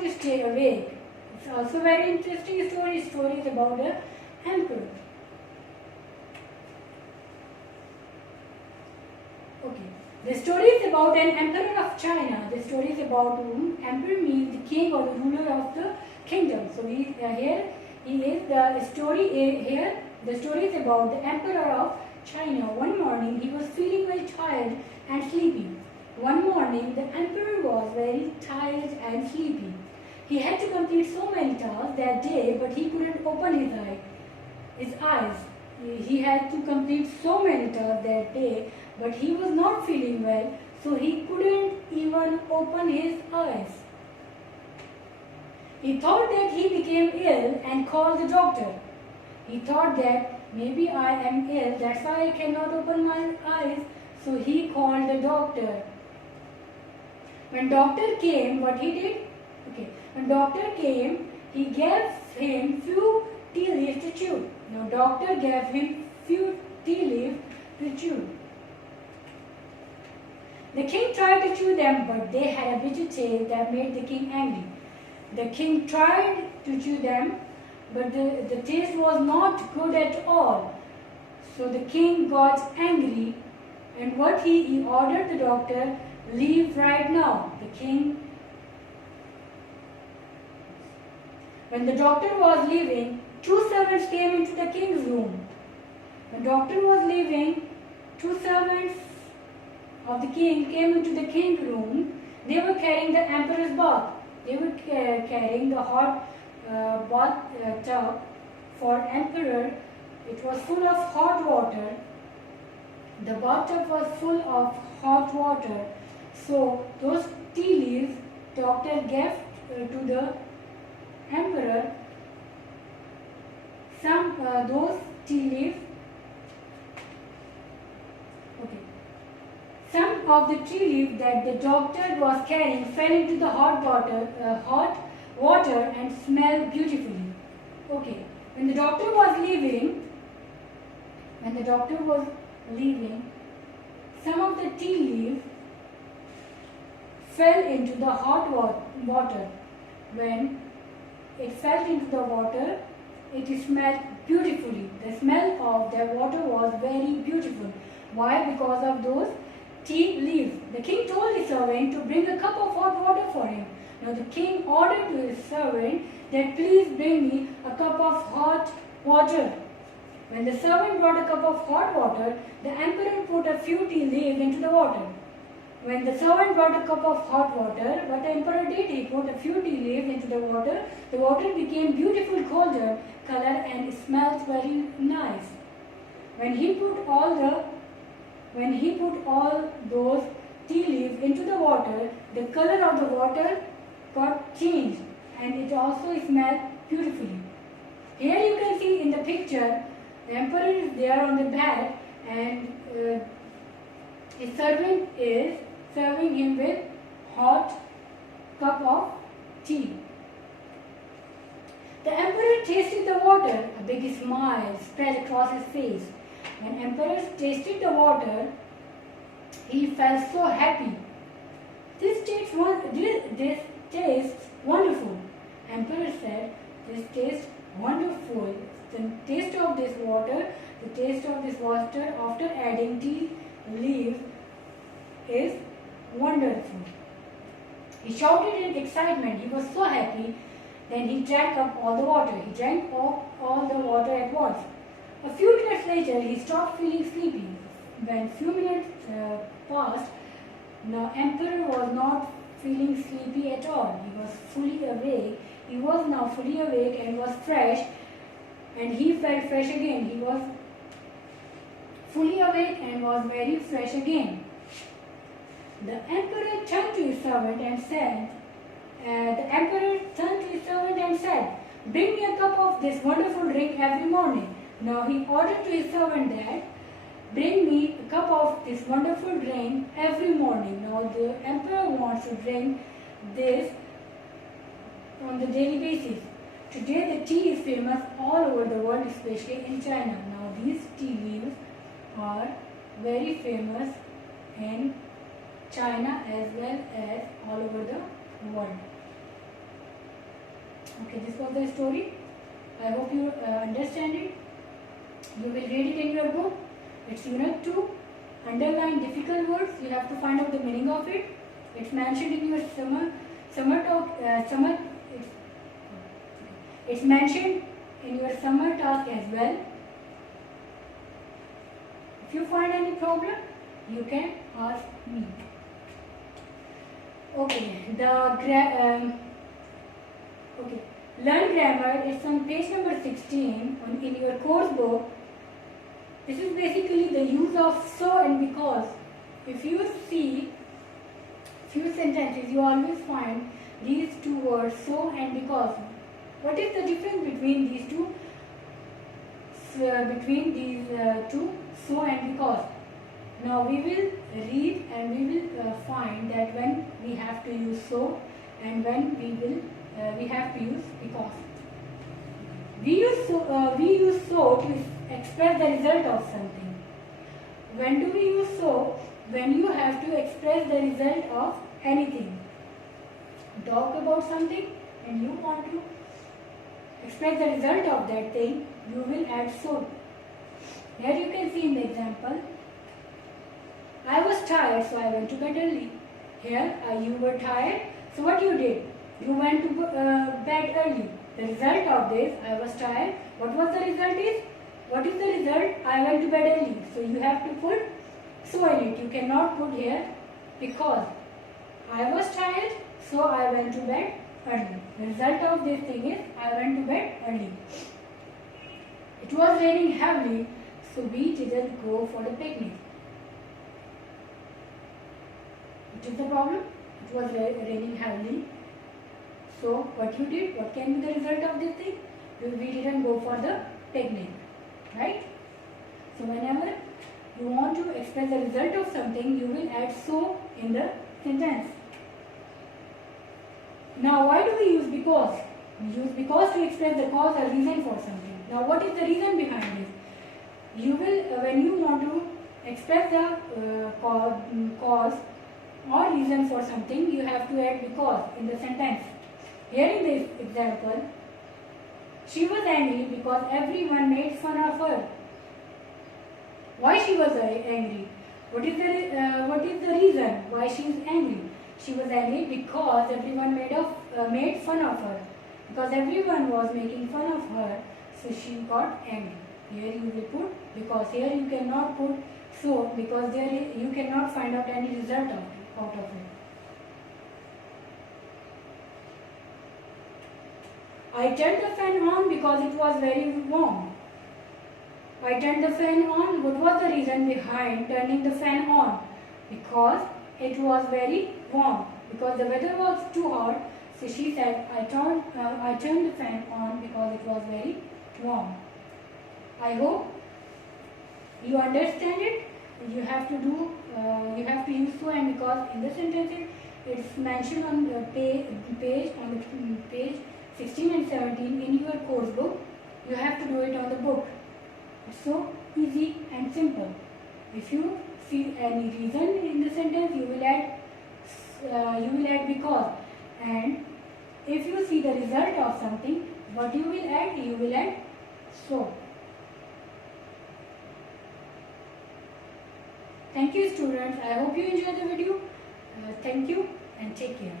want to stay awake. It's also very interesting story. Story is about the emperor. Okay. The story is about an emperor of China. The story is about whom emperor means the king or the ruler of the kingdom. So here he is. The story here. The story is about the emperor of China. One morning he was feeling very tired and sleepy. One morning the emperor was very tired and sleepy. He had to complete so many tasks that day, but he couldn't open his eyes. He had to complete so many tasks that day, but he was not feeling well, so he couldn't even open his eyes. He thought that he became ill and called the doctor. He thought that maybe I am ill, that's why I cannot open my eyes, so he called the doctor. When doctor came, what he did? Okay. When doctor came, he gave him few tea leaves to chew. Now doctor gave him few tea leaves to chew. The king tried to chew them, but they had a bitter taste that made the king angry. The king tried to chew them, but the taste was not good at all. So the king got angry, and what he ordered the doctor, leave right now. When the doctor was leaving, two servants came into the king's room. When the doctor was leaving, two servants of the king came into the king's room. They were carrying the emperor's bath. They were carrying the hot bath tub for emperor. It was full of hot water. The bathtub was full of hot water. So those tea leaves doctor gave to the emperor. Those tea leaves. Okay. Some of the tea leaves that the doctor was carrying fell into the hot water and smelled beautifully. Okay. When the doctor was leaving, some of the tea leaves fell into the hot water. When it fell into the water, it smelled beautifully. The smell of the water was very beautiful. Why? Because of those tea leaves. The king told his servant to bring a cup of hot water for him. Now the king ordered to his servant that please bring me a cup of hot water. When the servant brought a cup of hot water, the emperor put a few tea leaves into the water. When the servant brought a cup of hot water, what the emperor did, he put a few tea leaves into the water. The water became beautiful golden color and it smelled very nice. When he put all those tea leaves into the water, the color of the water got changed and it also smelled beautifully. Here you can see in the picture, the emperor is there on the bed and his servant is serving him with hot cup of tea. The emperor tasted the water. A big smile spread across his face. When emperor tasted the water, he felt so happy. This tastes wonderful. Emperor said, this tastes wonderful. The taste of this water after adding tea leaves is wonderful. He shouted in excitement. He was so happy. Then he drank up all the water. He drank all the water at once. A few minutes later, he stopped feeling sleepy. When few minutes passed, the emperor was not feeling sleepy at all. He was fully awake. He was now fully awake and was fresh, and he felt fresh again. He was fully awake and was very fresh again. The emperor turned to his servant and said, bring me a cup of this wonderful drink every morning. Now he ordered to his servant that, bring me a cup of this wonderful drink every morning. Now the emperor wants to drink this on the daily basis. Today the tea is famous all over the world, especially in China. Now these tea leaves are very famous in China as well as all over the world. Okay, this was the story. I hope you understand it. You will read it in your book. It's unit 2. Underline difficult words. You have to find out the meaning of it. It's mentioned in your summer talk. It's mentioned in your summer task as well. If you find any problem, you can ask me. Okay, okay. Learn grammar is on page number 16 in your course book. This is basically the use of so and because. If you see few sentences, you always find these two words, so and because. What is the difference between these two? Two, so and because. Now we will read and we will find that when we have to use so and when we have to use because. We use so to express the result of something. When do we use so? When you have to express the result of anything. Talk about something and you want to express the result of that thing, you will add so. Here you can see in the example, I was tired, so I went to bed early. Here you were tired, so what you did? You went to bed early. The result of this, I was tired. What was the result is? What is the result? I went to bed early. So you have to put so in it. You cannot put here because. I was tired, so I went to bed early. The result of this thing is I went to bed early. It was raining heavily, so we didn't go for the picnic. What is the problem? It was raining heavily. So what you did? What can be the result of this thing? We didn't go for the picnic. Right? So whenever you want to express the result of something, you will add so in the sentence. Now why do we use because? We use because to express the cause or reason for something. Now what is the reason behind this? You will, when you want to express the cause or reason for something, you have to add because in the sentence. Here in this example, she was angry because everyone made fun of her. Why she was angry? What is the reason why she is angry? She was angry because everyone made fun of her. Because everyone was making fun of her, so she got angry. Here you will put because. Here you cannot put so because you cannot find out any result out of it. I turned the fan on because it was very warm. I turned the fan on. What was the reason behind turning the fan on? Because it was very warm. Because the weather was too hot, so she said, I turned the fan on because it was very warm. I hope you understand it. You have to use so and because in the sentences. It's mentioned on the page 16 and 17 in your course book. You have to do it on the book. It's so easy and simple. If you see any reason in the sentence, you will add because. And if you see the result of something, what you will add so. Thank you, students. I hope you enjoyed the video. Thank you and take care.